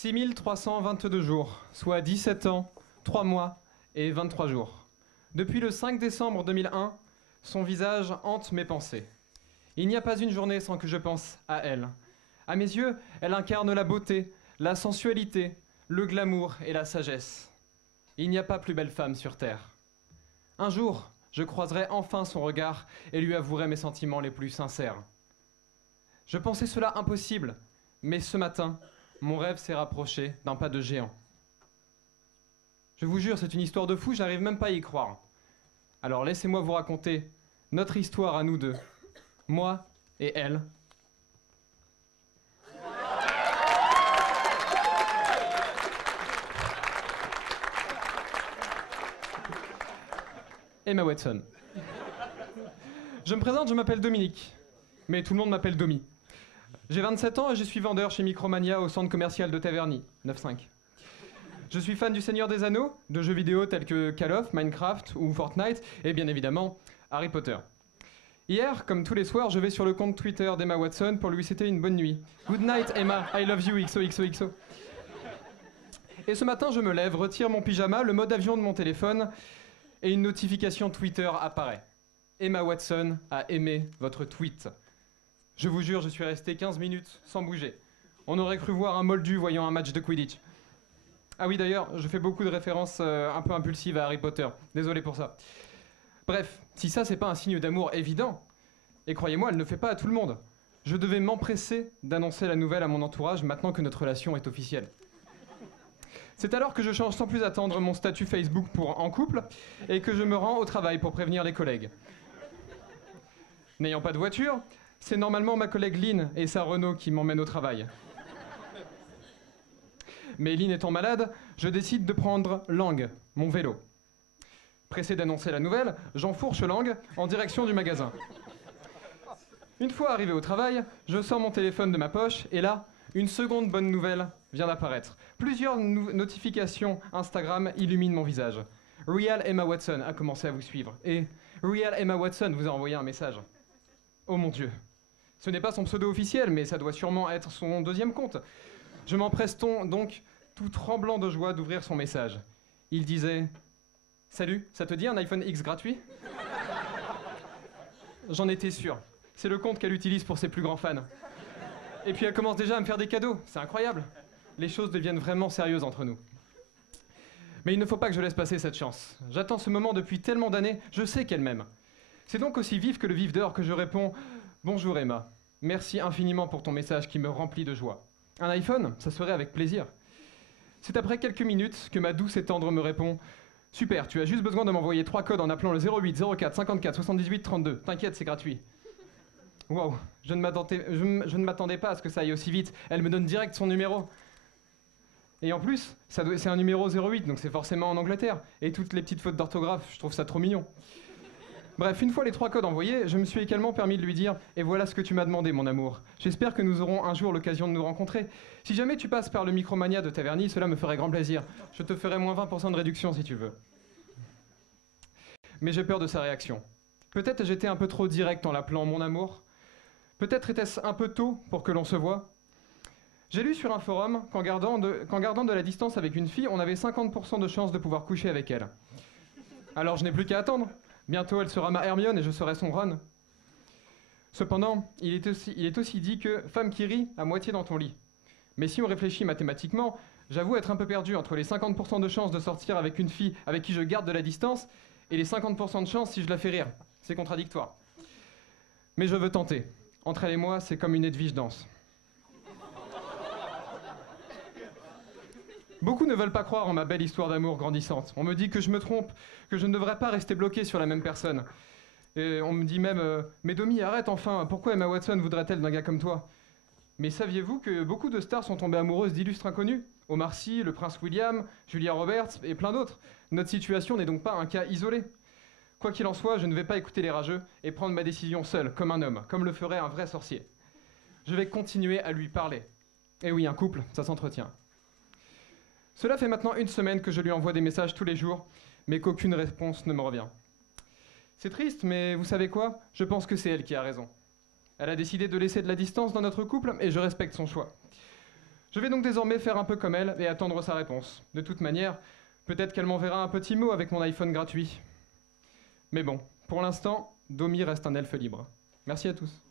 6322 jours, soit 17 ans, 3 mois et 23 jours. Depuis le 5 décembre 2001, son visage hante mes pensées. Il n'y a pas une journée sans que je pense à elle. À mes yeux, elle incarne la beauté, la sensualité, le glamour et la sagesse. Il n'y a pas plus belle femme sur Terre. Un jour, je croiserai enfin son regard et lui avouerai mes sentiments les plus sincères. Je pensais cela impossible, mais ce matin, mon rêve s'est rapproché d'un pas de géant. Je vous jure, c'est une histoire de fou, j'arrive même pas à y croire. Alors laissez-moi vous raconter notre histoire à nous deux, moi et elle. Emma Watson. Je me présente, je m'appelle Dominique, mais tout le monde m'appelle Domi. J'ai 27 ans et je suis vendeur chez Micromania au centre commercial de Taverny, 9-5. Je suis fan du Seigneur des Anneaux, de jeux vidéo tels que Call of, Minecraft ou Fortnite, et bien évidemment, Harry Potter. Hier, comme tous les soirs, je vais sur le compte Twitter d'Emma Watson pour lui souhaiter une bonne nuit. Good night Emma, I love you, XOXOXO. Et ce matin, je me lève, retire mon pyjama, le mode avion de mon téléphone, et une notification Twitter apparaît. Emma Watson a aimé votre tweet. Je vous jure, je suis resté 15 minutes sans bouger. On aurait cru voir un moldu voyant un match de Quidditch. Ah oui, d'ailleurs, je fais beaucoup de références un peu impulsives à Harry Potter. Désolé pour ça. Bref, si ça, c'est pas un signe d'amour évident, et croyez-moi, elle ne le fait pas à tout le monde, je devais m'empresser d'annoncer la nouvelle à mon entourage maintenant que notre relation est officielle. C'est alors que je change sans plus attendre mon statut Facebook pour en couple et que je me rends au travail pour prévenir les collègues. N'ayant pas de voiture, c'est normalement ma collègue Lynn et sa Renault qui m'emmènent au travail. Mais Lynn étant malade, je décide de prendre Lang, mon vélo. Pressé d'annoncer la nouvelle, j'enfourche Lang en direction du magasin. Une fois arrivé au travail, je sors mon téléphone de ma poche et là, une seconde bonne nouvelle vient d'apparaître. Plusieurs notifications Instagram illuminent mon visage. Real Emma Watson a commencé à vous suivre et Real Emma Watson vous a envoyé un message. Oh mon Dieu. Ce n'est pas son pseudo officiel, mais ça doit sûrement être son deuxième compte. Je m'empresse donc, tout tremblant de joie, d'ouvrir son message. Il disait « Salut, ça te dit un iPhone X gratuit ?» J'en étais sûr. C'est le compte qu'elle utilise pour ses plus grands fans. Et puis elle commence déjà à me faire des cadeaux. C'est incroyable. Les choses deviennent vraiment sérieuses entre nous. Mais il ne faut pas que je laisse passer cette chance. J'attends ce moment depuis tellement d'années, je sais qu'elle m'aime. C'est donc aussi vif que le vif d'or que je réponds « Bonjour Emma, merci infiniment pour ton message qui me remplit de joie. Un iPhone, ça serait avec plaisir. » C'est après quelques minutes que ma douce et tendre me répond « Super, tu as juste besoin de m'envoyer 3 codes en appelant le 08 04 54 78 32. T'inquiète, c'est gratuit. » Wow, je ne m'attendais pas à ce que ça aille aussi vite. Elle me donne direct son numéro. Et en plus, c'est un numéro 08, donc c'est forcément en Angleterre. Et toutes les petites fautes d'orthographe, je trouve ça trop mignon. Bref, une fois les 3 codes envoyés, je me suis également permis de lui dire « Et voilà ce que tu m'as demandé, mon amour. J'espère que nous aurons un jour l'occasion de nous rencontrer. Si jamais tu passes par le Micromania de Taverny, cela me ferait grand plaisir. Je te ferai moins 20% de réduction si tu veux. » Mais j'ai peur de sa réaction. Peut-être j'étais un peu trop direct en l'appelant mon amour. Peut-être était-ce un peu tôt pour que l'on se voie. J'ai lu sur un forum qu'en gardant de la distance avec une fille, on avait 50% de chances de pouvoir coucher avec elle. Alors je n'ai plus qu'à attendre. Bientôt, elle sera ma Hermione et je serai son Ron. Cependant, il est aussi dit que femme qui rit, à moitié dans ton lit. Mais si on réfléchit mathématiquement, j'avoue être un peu perdu entre les 50% de chances de sortir avec une fille avec qui je garde de la distance et les 50% de chances si je la fais rire. C'est contradictoire. Mais je veux tenter. Entre elle et moi, c'est comme une Edwige danse. Beaucoup ne veulent pas croire en ma belle histoire d'amour grandissante. On me dit que je me trompe, que je ne devrais pas rester bloqué sur la même personne. Et on me dit même « Mais Domi, arrête enfin, pourquoi Emma Watson voudrait-elle d'un gars comme toi ?» Mais saviez-vous que beaucoup de stars sont tombées amoureuses d'illustres inconnus ? Omar Sy, le prince William, Julia Roberts et plein d'autres. Notre situation n'est donc pas un cas isolé. Quoi qu'il en soit, je ne vais pas écouter les rageux et prendre ma décision seul, comme un homme, comme le ferait un vrai sorcier. Je vais continuer à lui parler. Et oui, un couple, ça s'entretient. Cela fait maintenant 1 semaine que je lui envoie des messages tous les jours, mais qu'aucune réponse ne me revient. C'est triste, mais vous savez quoi ? Je pense que c'est elle qui a raison. Elle a décidé de laisser de la distance dans notre couple et je respecte son choix. Je vais donc désormais faire un peu comme elle et attendre sa réponse. De toute manière, peut-être qu'elle m'enverra un petit mot avec mon iPhone gratuit. Mais bon, pour l'instant, Domi reste un elfe libre. Merci à tous.